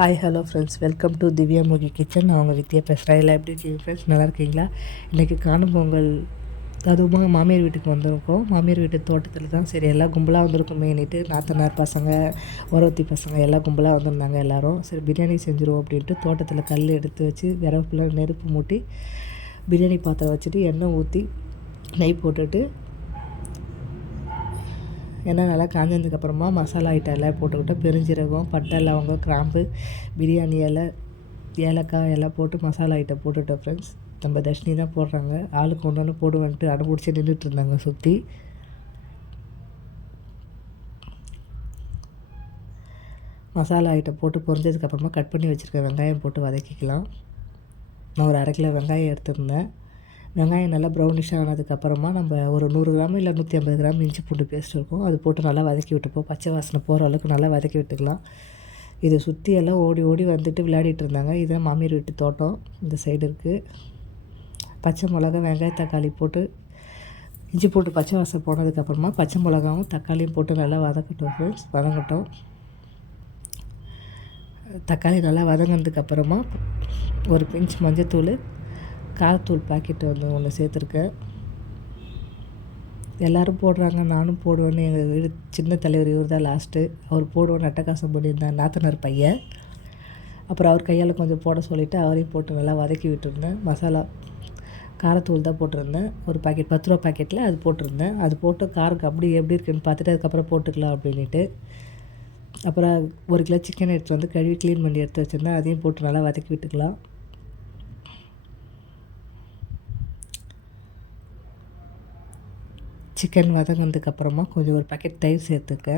Hi hello friends welcome to Divya மோகி kitchen நான் உங்கள் வித்யா பேசுகிறேன் எல்லாம் எப்படி இருக்கீங்க ஃப்ரெண்ட்ஸ் நல்லா இருக்கீங்களா? இன்றைக்கி காணும் பொங்கல் அதுவும் மாமியார் வீட்டுக்கு வந்திருக்கோம். மாமியார் வீட்டு தோட்டத்தில் தான் சரி எல்லாம் கும்பலாக வந்திருக்கும் மேனிட்டு நாத்தனார் பசங்க ஒரவத்தி பசங்க எல்லாம் கும்பலாக வந்திருந்தாங்க எல்லோரும். சரி பிரியாணி செஞ்சுருவோம் அப்படின்ட்டு தோட்டத்தில் கல் எடுத்து வச்சு விறகுல நெருப்பு மூட்டி பிரியாணி பாத்திரம் வச்சுட்டு எண்ணெய் ஊற்றி நெய் போட்டுட்டு ஏன்னா நல்லா காஞ்சதுக்கப்புறமா மசாலா ஐட்டம் எல்லாம் போட்டுக்கிட்டு பெருஞ்சீரகம் பட்டை லவங்கம் கிராம்பு பிரியாணி இலை ஏலக்காய் எல்லாம் போட்டு மசாலா ஐட்டம் போட்டுவிட்டோம் ஃப்ரெண்ட்ஸ் நம்ம தர்ஷினி தான் போடுறாங்க. ஆளுக்கு ஒன்று ஒன்று போடுவேன்ட்டு அடம்பிடிச்சி நின்றுட்டு இருந்தாங்க சுற்றி மசாலா ஐட்டம் போட்டு பொரிஞ்சதுக்கப்புறமா கட் பண்ணி வச்சுருக்க வெங்காயம் போட்டு வதக்கிக்கலாம். நான் ஒரு அரை கிலோ வெங்காயம் எடுத்துருந்தேன். வெங்காயம் நல்லா ப்ரௌனிஷ் ஆனதுக்கப்புறமா நம்ம ஒரு நூறு கிராம் இல்லை நூற்றி ஐம்பது கிராம் இஞ்சி பூண்டு பேஸ்ட் இருக்கும். அது போட்டு நல்லா வதக்கி விட்டுப்போம். பச்சை வாசனை போகிற அளவுக்கு நல்லா வதக்கி விட்டுக்கலாம். இதை சுற்றி எல்லாம் ஓடி ஓடி வந்துட்டு விளையாடிட்டு இருந்தாங்க. இதுதான் மாமியார் வீட்டு தோட்டம் இந்த சைடு இருக்குது பச்சை மிளகா வெங்காய தக்காளி போட்டு இஞ்சி போட்டு பச்சை வாசம் போனதுக்கப்புறமா பச்சை மிளகாவும் தக்காளியும் போட்டு நல்லா வதக்கட்டும் ஃப்ரெண்ட்ஸ் வதங்கட்டும். தக்காளி நல்லா வதங்கினதுக்கப்புறமா ஒரு பிஞ்ச் மஞ்சத்தூள் காரத்தூள் பாக்கெட்டு வந்து ஒன்று சேர்த்துருக்கேன் எல்லோரும் போடுறாங்க நானும் போடுவேன்னு எங்கள் வீடு சின்ன தலைவர் இவர் தான் லாஸ்ட்டு அவர் போடுவோம் நட்டக்காசம் பண்ணியிருந்தார் நாத்தனார் பையன். அப்புறம் அவர் கையால் கொஞ்சம் போட சொல்லிவிட்டு அவரையும் போட்டு நல்லா வதக்கி விட்டுருந்தேன். மசாலா காரத்தூள் தான் போட்டிருந்தேன். ஒரு பாக்கெட் பத்து ரூபா பாக்கெட்டில் அது போட்டிருந்தேன். அது போட்டு காரம் அப்படி எப்படி இருக்குன்னு பார்த்துட்டு அதுக்கப்புறம் போட்டுக்கலாம் அப்படின்ட்டு அப்புறம் ஒரு கிலோ சிக்கன் எடுத்து வந்து கழுவி க்ளீன் பண்ணி எடுத்து வச்சுருந்தேன். அதையும் போட்டு நல்லா வதக்கி விட்டுக்கலாம். சிக்கன் வதங்கினதுக்கப்புறமா கொஞ்சம் ஒரு பாக்கெட் தயிர் சேர்த்துக்க.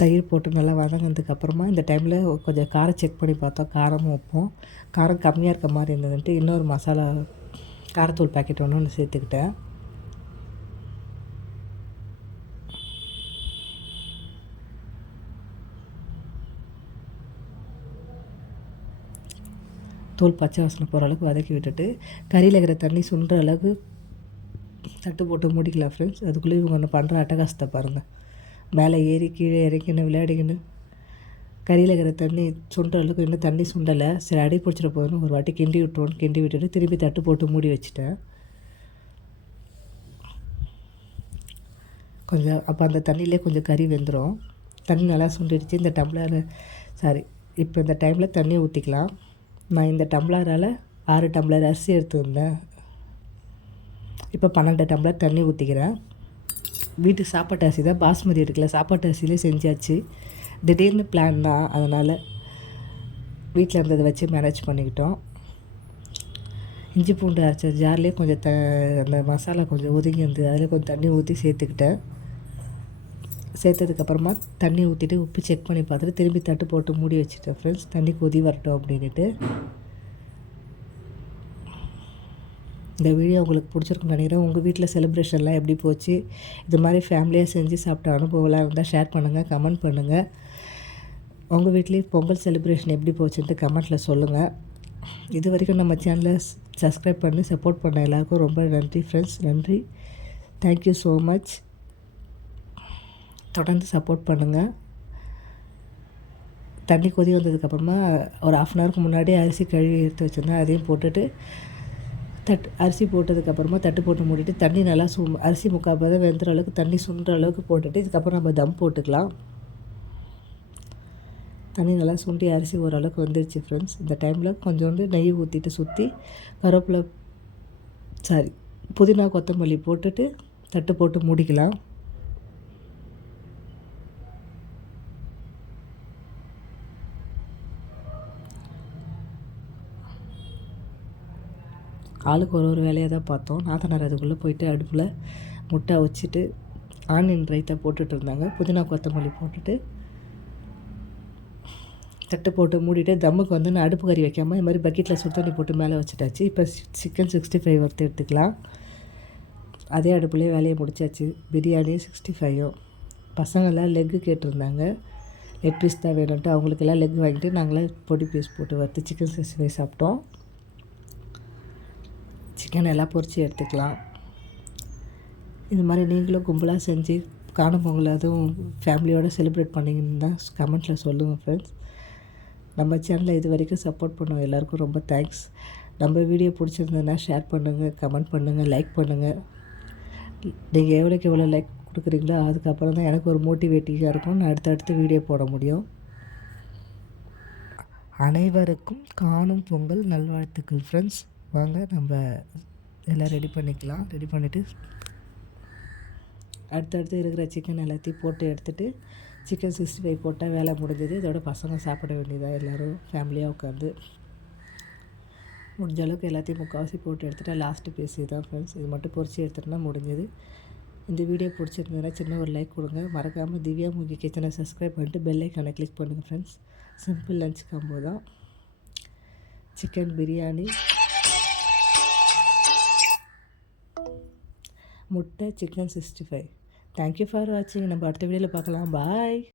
தயிர் போட்டு நல்லா வதங்கினதுக்கப்புறமா இந்த டைமில் கொஞ்சம் காரம் செக் பண்ணி பார்த்தோம். காரமும் வைப்போம். காரம் கம்மியாக இருக்க மாதிரி இருந்ததுன்ட்டு இன்னொரு மசாலா காரத்தூள் பாக்கெட் ஒன்று ஒன்று சேர்த்துக்கிட்டேன். தோல் பச்சை வாசனை போகிற அளவுக்கு வதக்கி விட்டுட்டு கறியில் இருக்கிற தண்ணி சுண்டுற அளவுக்கு தட்டு போட்டு மூடிக்கலாம் ஃப்ரெண்ட்ஸ் அதுக்குள்ளே இவங்க ஒன்று பண்ணுற அட்டகாசத்தை பாருங்கள் மேலே ஏறி கீழே இறக்கின்னு விளையாடிக்கின்னு கறியில் இருக்கிற தண்ணி சுண்டுற அளவுக்கு இன்னும் தண்ணி சுண்டலை. சரி அடி பிடிச்சிட போதுன்னு ஒரு வாட்டி கிண்டி விட்டுருவோன்னு கிண்டி விட்டுட்டு திரும்பி தட்டு போட்டு மூடி வச்சுட்டேன். கொஞ்சம் அப்போ அந்த தண்ணியிலே கொஞ்சம் கறி வெந்துடும் தண்ணி நல்லா சுண்டிடுச்சு. இந்த டம்ளர் சாரி இப்போ இந்த டைமில் தண்ணியை ஊற்றிக்கலாம் நான் இந்த டம்ளரால் ஆறு டம்ளர் அரிசி எடுத்துருந்தேன் இப்போ பன்னெண்டு டம்ளர் தண்ணி ஊற்றிக்கிறேன் வீட்டு சாப்பாட்டு அரிசி தான் பாஸ்மதி இருக்குல்ல சாப்பாட்டு அரிசியிலே செஞ்சாச்சு. திடீர்னு பிளான் தான் அதனால் வீட்டில் இருந்ததை வச்சு மேனேஜ் பண்ணிக்கிட்டோம். இஞ்சி பூண்டு அரைச்ச ஜார்லேயே கொஞ்சம் த அந்த மசாலா கொஞ்சம் ஒதுங்கி இருந்தது அதில் கொஞ்சம் தண்ணி ஊற்றி சேர்த்துக்கிட்டேன். சேர்த்ததுக்கப்புறமா தண்ணி ஊற்றிட்டு உப்பு செக் பண்ணி பார்த்துட்டு திரும்பி தட்டு போட்டு மூடி வச்சுட்டேன் ஃப்ரெண்ட்ஸ் தண்ணி கொதி வரட்டும் அப்படின்ட்டு இந்த வீடியோ உங்களுக்கு பிடிச்சிருக்குன்னு நினைக்கிறேன். உங்கள் வீட்டில் செலிப்ரேஷன்லாம் எப்படி போச்சு? இது மாதிரி ஃபேமிலியாக செஞ்சு சாப்பிட்ட அனுபவம்லாம் இருந்தால் ஷேர் பண்ணுங்கள் கமெண்ட் பண்ணுங்கள் உங்கள் வீட்லேயும் பொங்கல் செலிப்ரேஷன் எப்படி போச்சுன்ட்டு கமெண்ட்டில் சொல்லுங்கள் இது வரைக்கும் நம்ம சேனலை சப்ஸ்கிரைப் பண்ணி சப்போர்ட் பண்ண எல்லாருக்கும் ரொம்ப நன்றி ஃப்ரெண்ட்ஸ் நன்றி. தேங்க்யூ ஸோ மச் தொடர்ந்து சப்போர்ட் பண்ணுங்கள் தண்ணி கொதி வந்ததுக்கப்புறமா ஒரு ஆஃப் அன் ஹவருக்கு முன்னாடி அரிசி கழுவி எடுத்து வச்சுருந்தேன் அதையும் போட்டுட்டு தட் அரிசி போட்டதுக்கப்புறமா தட்டு போட்டு மூடிட்டு தண்ணி நல்லா சு அரிசி முக்கால் பதம் வெந்துற அளவுக்கு தண்ணி சுண்டுற அளவுக்கு போட்டுட்டு இதுக்கப்புறம் நம்ம தம் போட்டுக்கலாம். தண்ணி நல்லா சுண்டி அரிசி ஓரளவுக்கு வந்துடுச்சு ஃப்ரெண்ட்ஸ் இந்த டைமில் கொஞ்சோண்டு நெய் ஊற்றிட்டு சுற்றி கருவேப்பிலை சாரி புதினா கொத்தமல்லி போட்டுட்டு தட்டு போட்டு மூடிக்கலாம். ஆளுக்கு ஒரு ஒரு வேலையாக தான் பார்த்தோம். நாத்தனார் அதுக்குள்ளே போயிட்டு அடுப்பில் முட்டை வச்சுட்டு ஆனியன் ரைத்தா போட்டுட்டு இருந்தாங்க. புதினா கொத்தமல்லி போட்டுட்டு தட்டு போட்டு மூடிட்டு தம்முக்கு வந்து நான் அடுப்பு கறி வைக்காமல் இது மாதிரி பக்கெட்டில் சுத்தண்ணி போட்டு மேலே வச்சுட்டாச்சு. இப்போ சிக்கன் சிக்ஸ்டி ஃபைவ் வறுத்து எடுத்துக்கலாம். அதே அடுப்புலேயே வேலையை முடிச்சாச்சு. பிரியாணி சிக்ஸ்டி ஃபைவும் பசங்கள்லாம் லெக்கு கேட்டிருந்தாங்க. லெக் பீஸ் தான் வேணும்ட்டு அவங்களுக்கெல்லாம் லெக் வாங்கிட்டு நாங்களே பொடி பீஸ் போட்டு வறுத்து சிக்கன் சிக்ஸ்டி ஃபைவ் சாப்பிட்டோம். சிக்கன் எல்லாம் பொறிச்சு எடுத்துக்கலாம். இது மாதிரி நீங்களும் கும்பலாக செஞ்சு காணும் பொங்கல் அதுவும் ஃபேமிலியோடு செலிப்ரேட் பண்ணிங்கன்னு தான் கமெண்ட்டில் சொல்லுங்கள் ஃப்ரெண்ட்ஸ் நம்ம சேனலை இது வரைக்கும் சப்போர்ட் பண்ணோம் எல்லாருக்கும் ரொம்ப தேங்க்ஸ் நம்ம வீடியோ பிடிச்சிருந்ததுன்னா ஷேர் பண்ணுங்கள் கமெண்ட் பண்ணுங்கள் லைக் பண்ணுங்கள் நீங்கள் எவ்வளோக்கு எவ்வளோ லைக் கொடுக்குறீங்களோ அதுக்கப்புறம் தான் எனக்கு ஒரு மோட்டிவேட்டிங்காக இருக்கும். நான் அடுத்தடுத்து வீடியோ போட முடியும். அனைவருக்கும் காணும் பொங்கல் நல்வாழ்த்துக்கள் ஃப்ரெண்ட்ஸ் வாங்க நம்ம எல்லாம் ரெடி பண்ணிக்கலாம். ரெடி பண்ணிவிட்டு அடுத்தடுத்து இருக்கிற சிக்கன் எல்லாத்தையும் போட்டு எடுத்துகிட்டு சிக்கன் சிக்ஸ்டி ஃபைவ் போட்டால் வேலை முடிஞ்சது. இதோட பசங்க சாப்பிட வேண்டியதாக எல்லோரும் ஃபேமிலியாக உட்காந்து முடிஞ்ச அளவுக்கு எல்லாத்தையும் முக்கால்வாசி போட்டு எடுத்துகிட்டா லாஸ்ட்டு பீஸ் தான் ஃப்ரெண்ட்ஸ் இது மட்டும் பொரிச்சு எடுத்துகிட்டோம்னா முடிஞ்சது. இந்த வீடியோ பிடிச்சிருந்ததுன்னா சின்ன ஒரு லைக் கொடுங்க. மறக்காமல் திவ்யா மூவி கிச்சனை சப்ஸ்கிரைப் பண்ணிட்டு பெல் ஐக்கானை கிளிக் பண்ணுங்கள் ஃப்ரெண்ட்ஸ் சிம்பிள் லஞ்ச் காம்போ தான். சிக்கன் பிரியாணி முட்டை chicken sixty five thank you for வாட்சிங் நம்ம அடுத்த வீடியோவில் பார்க்கலாம். பாய்